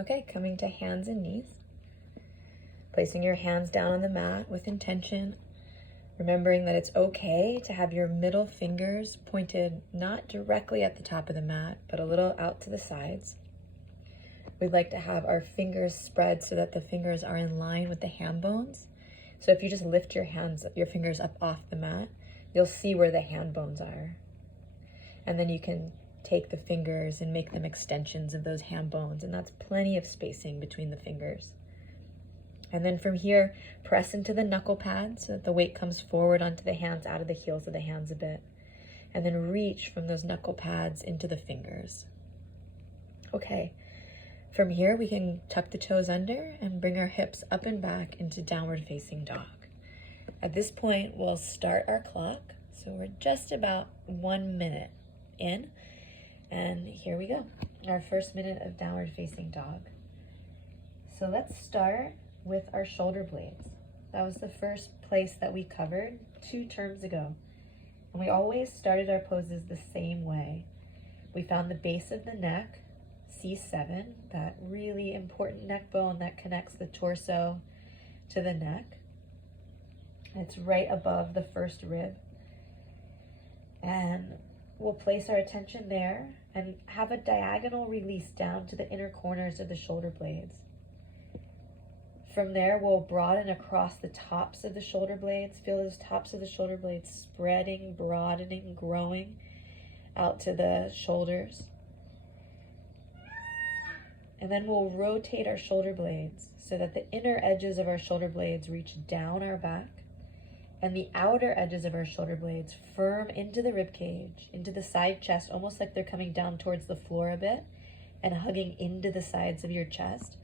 Okay, coming to hands and knees. Placing your hands down on the mat with intention. Remembering that it's okay to have your middle fingers pointed not directly at the top of the mat, but a little out to the sides. We'd like to have our fingers spread so that the fingers are in line with the hand bones. So if you just lift your fingers up off the mat, you'll see where the hand bones are. And then you can take the fingers and make them extensions of those hand bones, and that's plenty of spacing between the fingers. And then from here, press into the knuckle pad so that the weight comes forward onto the hands, out of the heels of the hands a bit. And then reach from those knuckle pads into the fingers. Okay, from here we can tuck the toes under and bring our hips up and back into downward facing dog. At this point, we'll start our clock. So we're just about 1 minute in. And here we go, our first minute of downward facing dog. So let's start with our shoulder blades. That was the first place that we covered 2 terms ago. And we always started our poses the same way. We found the base of the neck, C7, that really important neck bone that connects the torso to the neck. It's right above the first rib. And we'll place our attention there and have a diagonal release down to the inner corners of the shoulder blades. From there, we'll broaden across the tops of the shoulder blades. Feel those tops of the shoulder blades spreading, broadening, growing out to the shoulders. And then we'll rotate our shoulder blades so that the inner edges of our shoulder blades reach down our back, and the outer edges of our shoulder blades firm into the rib cage, into the side chest, almost like they're coming down towards the floor a bit and hugging into the sides of your chest.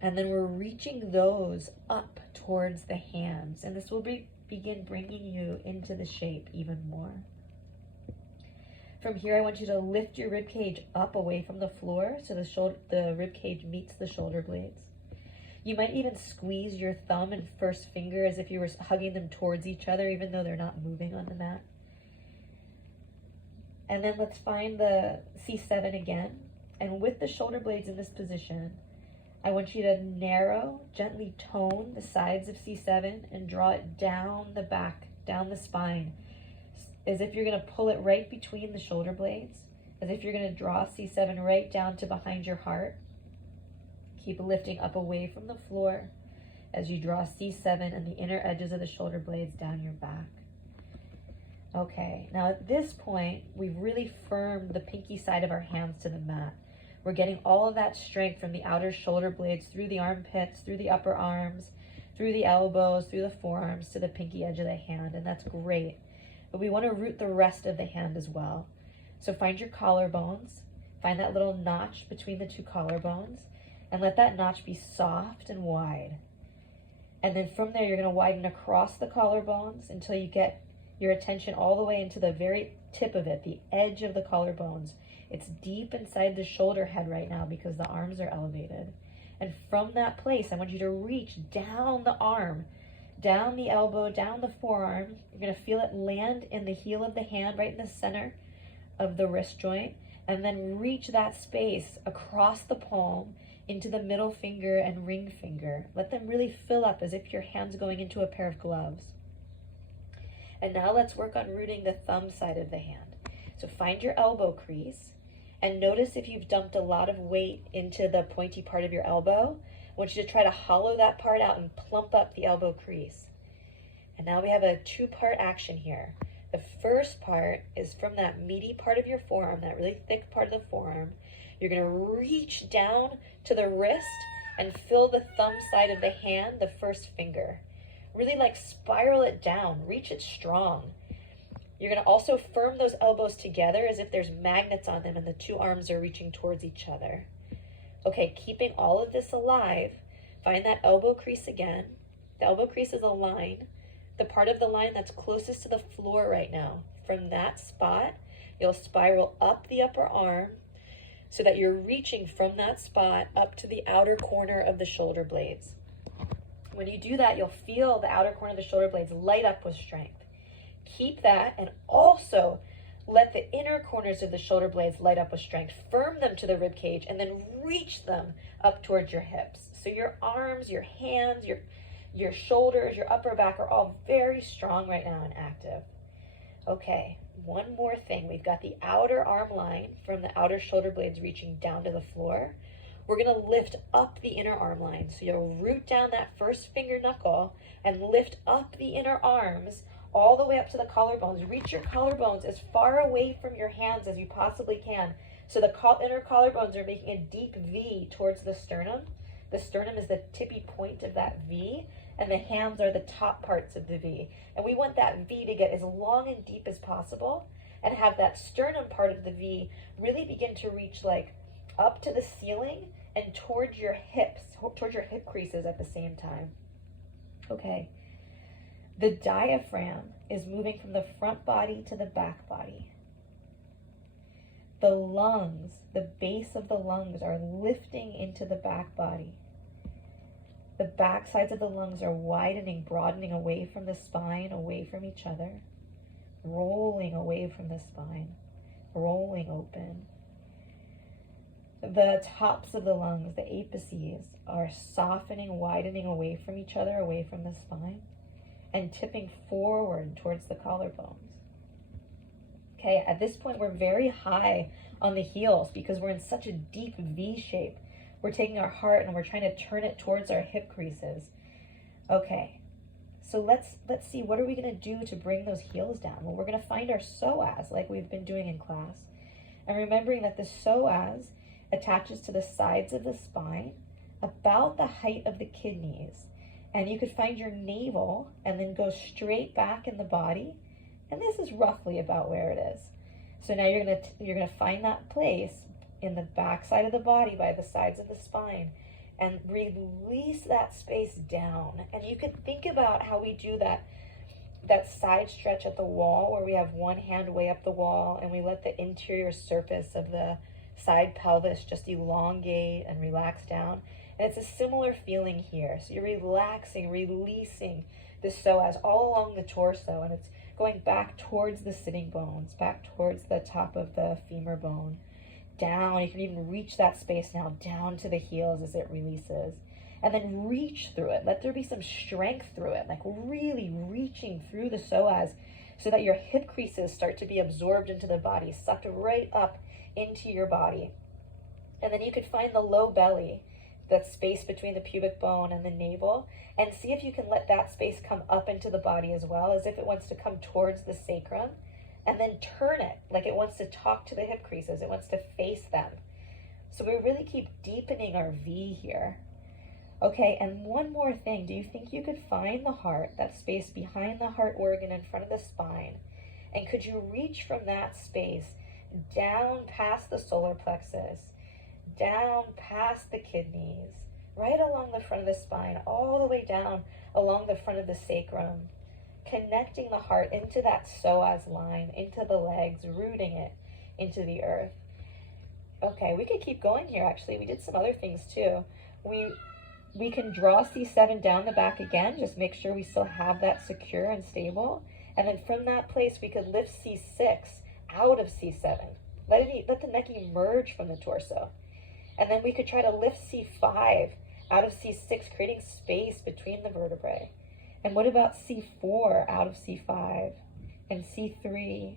And then we're reaching those up towards the hands. And this will begin bringing you into the shape even more. From here, I want you to lift your rib cage up away from the floor so the rib cage meets the shoulder blades. You might even squeeze your thumb and first finger as if you were hugging them towards each other, even though they're not moving on the mat. And then let's find the C7 again. And with the shoulder blades in this position, I want you to narrow, gently tone the sides of C7 and draw it down the back, down the spine, as if you're going to pull it right between the shoulder blades, as if you're going to draw C7 right down to behind your heart. Keep lifting up away from the floor as you draw C7 and the inner edges of the shoulder blades down your back. Okay, now at this point, we've really firmed the pinky side of our hands to the mat. We're getting all of that strength from the outer shoulder blades through the armpits, through the upper arms, through the elbows, through the forearms to the pinky edge of the hand, and that's great. But we want to root the rest of the hand as well. So find your collarbones, find that little notch between the 2 collarbones, and let that notch be soft and wide. And then from there, you're going to widen across the collarbones until you get your attention all the way into the very tip of it, the edge of the collarbones. It's deep inside the shoulder head right now because the arms are elevated. And from that place, I want you to reach down the arm, down the elbow, down the forearm. You're going to feel it land in the heel of the hand, right in the center of the wrist joint. And then reach that space across the palm into the middle finger and ring finger. Let them really fill up as if your hand's going into a pair of gloves. And now let's work on rooting the thumb side of the hand. So find your elbow crease and notice if you've dumped a lot of weight into the pointy part of your elbow. I want you to try to hollow that part out and plump up the elbow crease. And now we have a 2-part action here. The first part is from that meaty part of your forearm, that really thick part of the forearm. You're going to reach down to the wrist and fill the thumb side of the hand, the first finger. Really like spiral it down, reach it strong. You're going to also firm those elbows together as if there's magnets on them and the 2 arms are reaching towards each other. Okay, keeping all of this alive, find that elbow crease again. The elbow crease is a line, the part of the line that's closest to the floor right now. From that spot, you'll spiral up the upper arm so that you're reaching from that spot up to the outer corner of the shoulder blades. When you do that, you'll feel the outer corner of the shoulder blades light up with strength. Keep that and also Let the inner corners of the shoulder blades light up with strength. Firm them to the rib cage and then reach them up towards your hips. So your arms, your hands, your shoulders, your upper back are all very strong right now and active. Okay, one more thing. We've got the outer arm line from the outer shoulder blades reaching down to the floor. We're going to lift up the inner arm line. So you'll root down that first finger knuckle and lift up the inner arms all the way up to the collarbones. Reach your collarbones as far away from your hands as you possibly can. So the inner collarbones are making a deep V towards the sternum. The sternum is the tippy point of that V, and the hands are the top parts of the V. And we want that V to get as long and deep as possible and have that sternum part of the V really begin to reach like up to the ceiling and towards your hips, towards your hip creases at the same time. Okay. The diaphragm is moving from the front body to the back body. The lungs, the base of the lungs are lifting into the back body. The back sides of the lungs are widening, broadening away from the spine, away from each other, rolling away from the spine, rolling open. The tops of the lungs, the apices, are softening, widening away from each other, away from the spine, and tipping forward towards the collarbones. Okay, at this point, we're very high on the heels because we're in such a deep V shape. We're taking our heart and we're trying to turn it towards our hip creases. Okay, so let's see, what are we going to do to bring those heels down? Well, we're going to find our psoas like we've been doing in class. And remembering that the psoas attaches to the sides of the spine, about the height of the kidneys. And you could find your navel and then go straight back in the body. And this is roughly about where it is. So now you're gonna find that place in the back side of the body by the sides of the spine and release that space down. And you could think about how we do that side stretch at the wall where we have one hand way up the wall and we let the interior surface of the side pelvis just elongate and relax down. And it's a similar feeling here. So you're relaxing, releasing the psoas all along the torso, and it's going back towards the sitting bones, back towards the top of the femur bone, down. You can even reach that space now down to the heels as it releases. And then reach through it. Let there be some strength through it, like really reaching through the psoas so that your hip creases start to be absorbed into the body, sucked right up into your body. And then you could find the low belly, that space between the pubic bone and the navel, and see if you can let that space come up into the body as well, as if it wants to come towards the sacrum, and then turn it like it wants to talk to the hip creases. It wants to face them. So we really keep deepening our V here. Okay, and one more thing. Do you think you could find the heart, that space behind the heart organ in front of the spine? And could you reach from that space down past the solar plexus, down past the kidneys, right along the front of the spine, all the way down along the front of the sacrum, connecting the heart into that psoas line, into the legs, rooting it into the earth. Okay, we could keep going here, actually. We did some other things too. We can draw C7 down the back again, just make sure we still have that secure and stable. And then from that place, we could lift C6 out of C7. Let the neck emerge from the torso. And then we could try to lift C5 out of C6, creating space between the vertebrae. And what about C4 out of C5, and C3,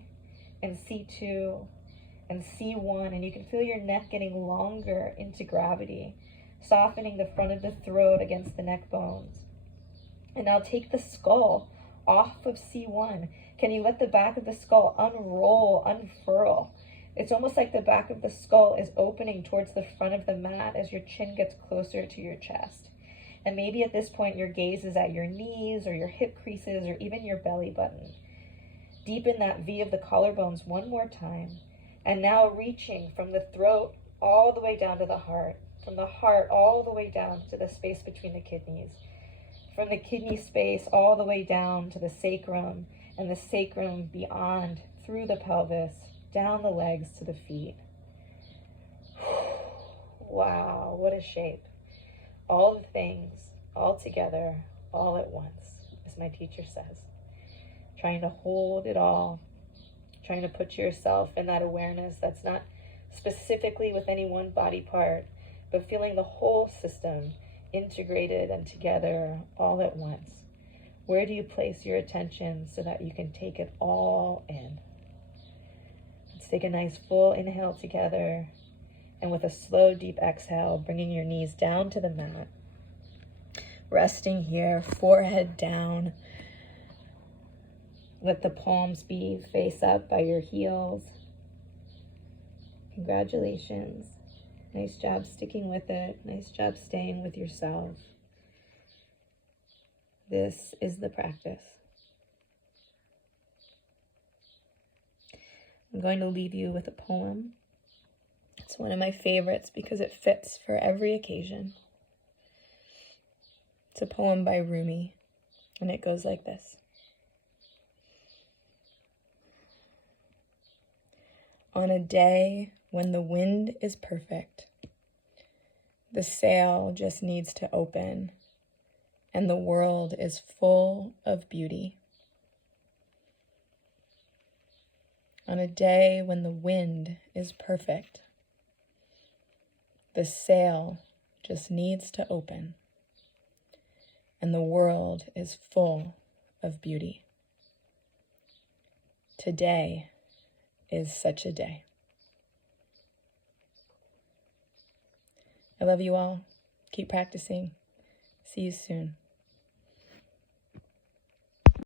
and C2, and C1? And you can feel your neck getting longer into gravity, softening the front of the throat against the neck bones. And now take the skull off of C1. Can you let the back of the skull unroll, unfurl? It's almost like the back of the skull is opening towards the front of the mat as your chin gets closer to your chest. And maybe at this point your gaze is at your knees or your hip creases or even your belly button. Deepen that V of the collarbones one more time. And now reaching from the throat all the way down to the heart. From the heart all the way down to the space between the kidneys. From the kidney space all the way down to the sacrum, and the sacrum beyond, through the pelvis, down the legs to the feet. Wow, what a shape. All the things, all together, all at once, as my teacher says. Trying to hold it all trying to put yourself in that awareness that's not specifically with any one body part, but feeling the whole system integrated and together all at once. Where do you place your attention so that you can take it all in? Let's take a nice full inhale together, and with a slow, deep exhale, bringing your knees down to the mat. Resting here, forehead down. Let the palms be face up by your heels. Congratulations. Nice job sticking with it. Nice job staying with yourself. This is the practice. I'm going to leave you with a poem. It's one of my favorites because it fits for every occasion. It's a poem by Rumi, and it goes like this. On a day when the wind is perfect, the sail just needs to open, and the world is full of beauty. On a day when the wind is perfect, the sail just needs to open, and the world is full of beauty. Today is such a day. I love you all. Keep practicing. See you soon.